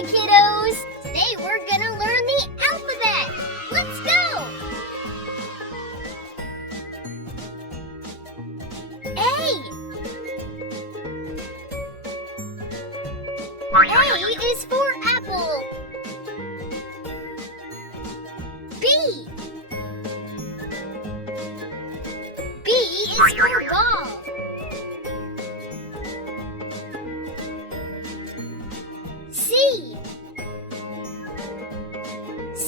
Hi, kiddos! Today we're gonna learn the alphabet! Let's go! A. A is for apple. B. B is for ball. C. C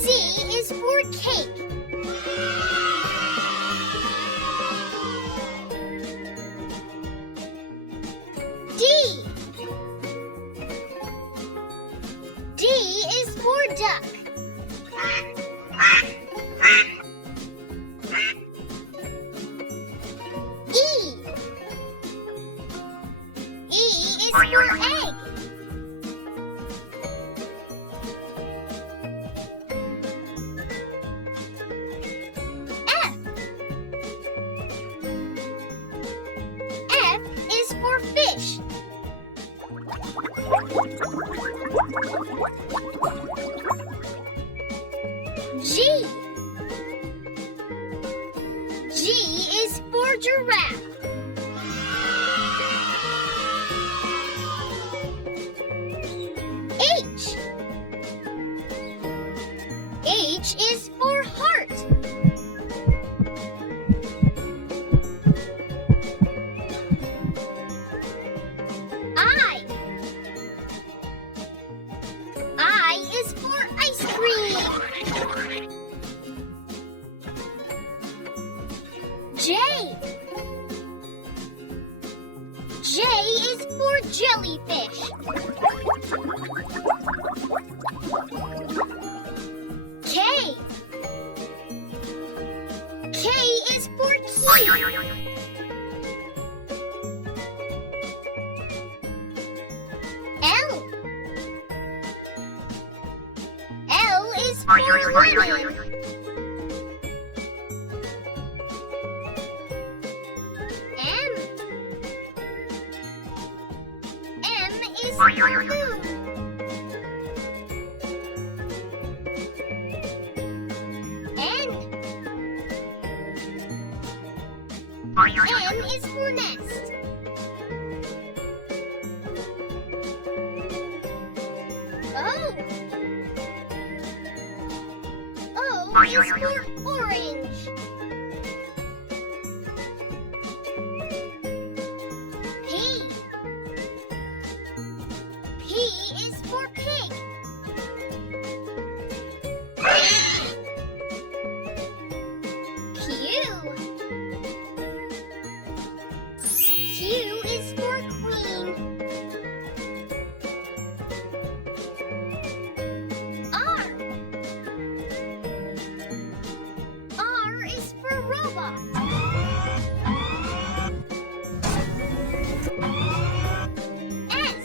is for cake. D. D is for duck. E. E is for egg. F. F is for fish. G. G is for giraffe. H. H is for heart. I. I is for ice cream. J. J is for jellyfish. K. K is for key. L. L is for lemon. M. M is for moon. N. N is for nest. O. O is for orange. P. P is for pig. Q. Q is for queen. R. R is for robot. S.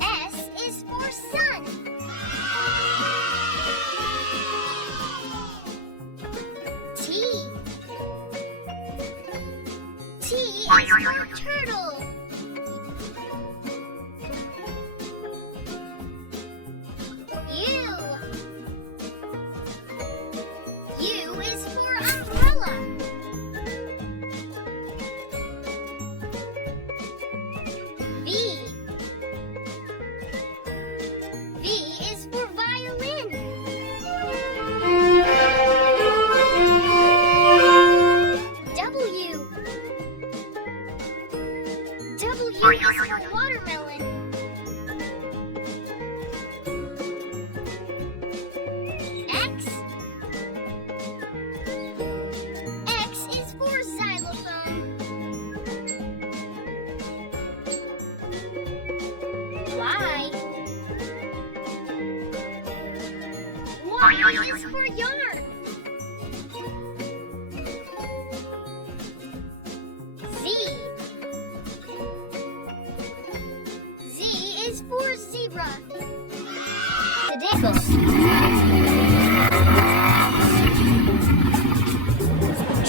S is for sun. T. T is for turtle. U. U is for umbrella. V. V is for violin. W. W is for watermelon. X. X is for xylophone. Y. Y is for yarn. Z. Z is for zebra.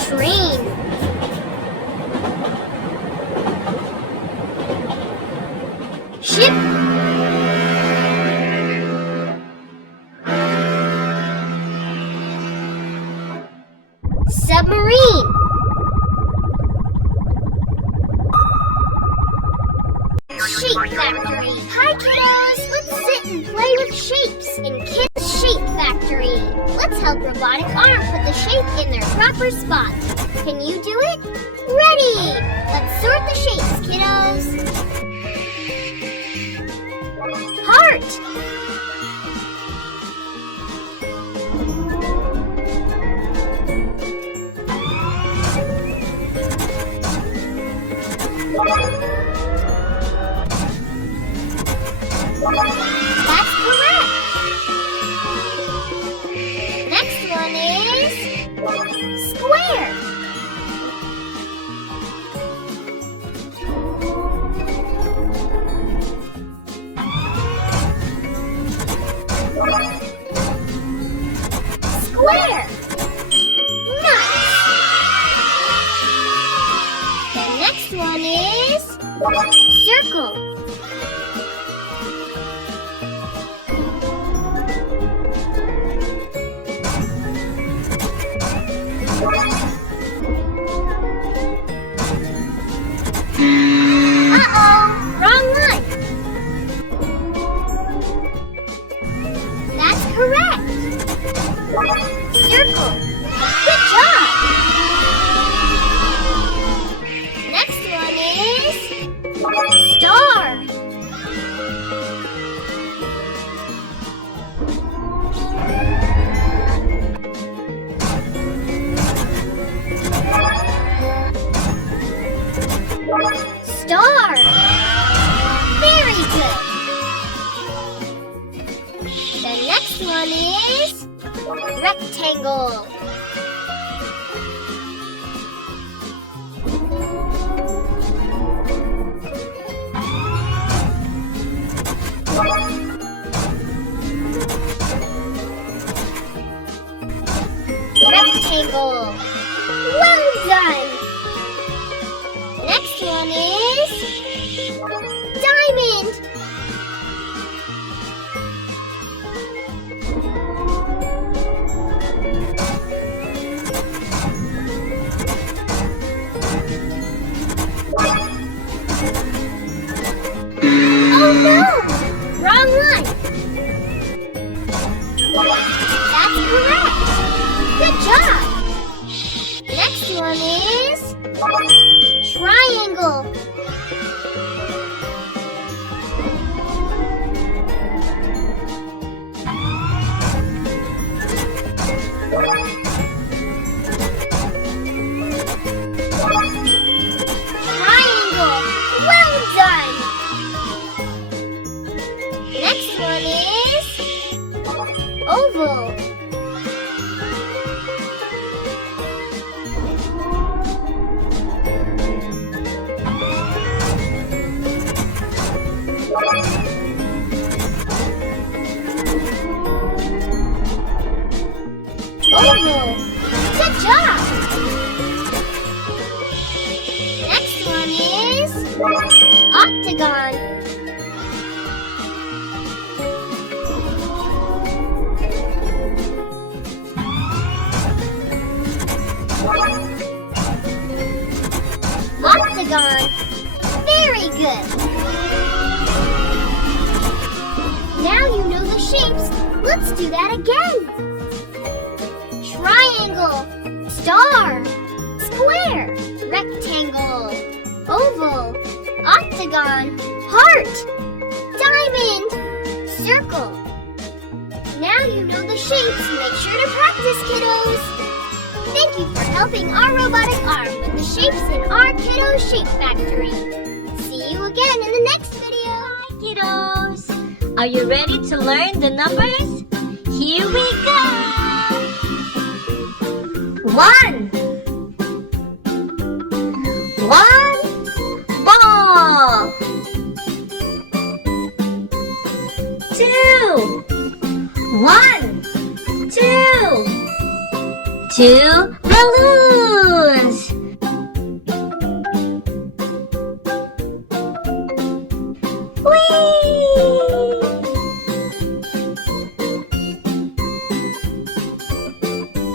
Train. Ship. submarine. Shape Factory. Hi, kiddos. Let's sit and play with shapes in Kids Shape Factory. Let's help robotic arm put the shape in their proper spot. Can you do it? Ready! Let's sort the shapes, kiddos. Heart. That's correct. Next one is square. Square. Nice. The next one is circle. Wrong line. That's correct. Circle. Good job. Next one is star. Star. Very good. The next one is rectangle. Rectangle. Well done. Next one is diamond. Oh no! Wrong line. That's correct. Good job. Next one is triangle. Triangle. Well done. Next one is oval. Oval. Good job. Next one is octagon. Octagon. Very good. Now you know the shapes. Let's do that again. Triangle, star, square, rectangle, oval, octagon, heart, diamond, circle. Now you know the shapes. Make sure to practice, kiddos. Thank you for helping our robotic arm with the shapes in our Kiddo Shape Factory. See you again in the next video. Hi, kiddos! Are you ready to learn the numbers? Here we go! 1 ball. 2 1 2 2 balloons.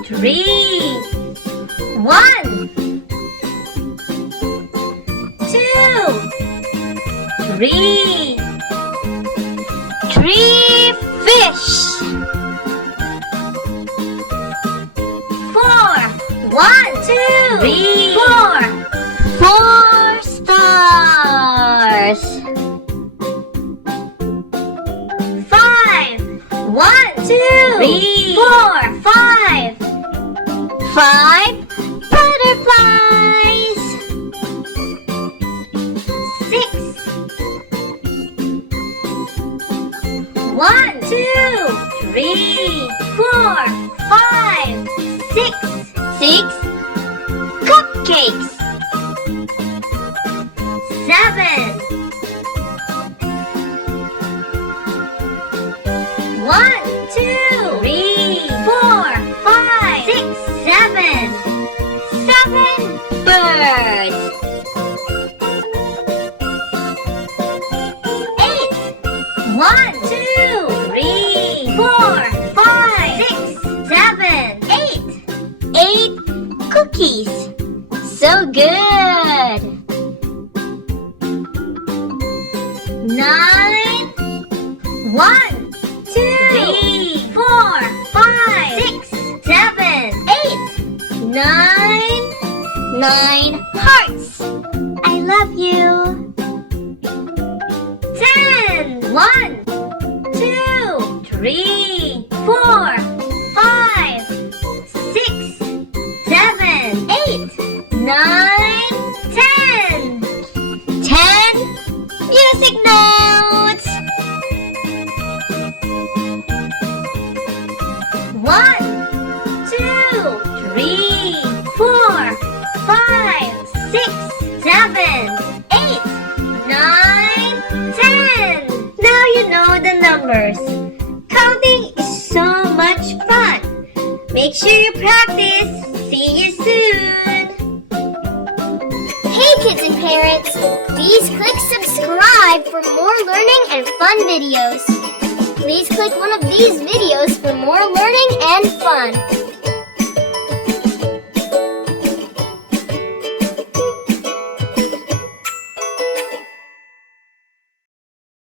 3 1, 2, 3. 3 fish. 4. 1, 2, 3, 4. 4 stars. 5. 1, 2, 3, 4, 5. 5 butterflies. 6. 1, 2, 3, 4, 5, 6. 6 cupcakes. 7. 1, 2, 3, 4, 5, 6, 7. 7 birds. 8. 1, 2, 3, 4, 5, 6, 7, 8. 8 cookies. So good. 9. 1, 2, 3, 4, 5, 6, 7, 8. 9 hearts. I love you. 10. 1, 2, 3, 4, 5, 6, 7, 8. 9, 10. 10 music notes. 1, 2, 3, 4, 5, 6, 7, 8, 9, 10. Now you know the numbers. Counting is so much fun. Make sure you practice. See you soon. Hey kids and parents, please click subscribe for more learning and fun videos. Please click one of these videos for more learning and fun.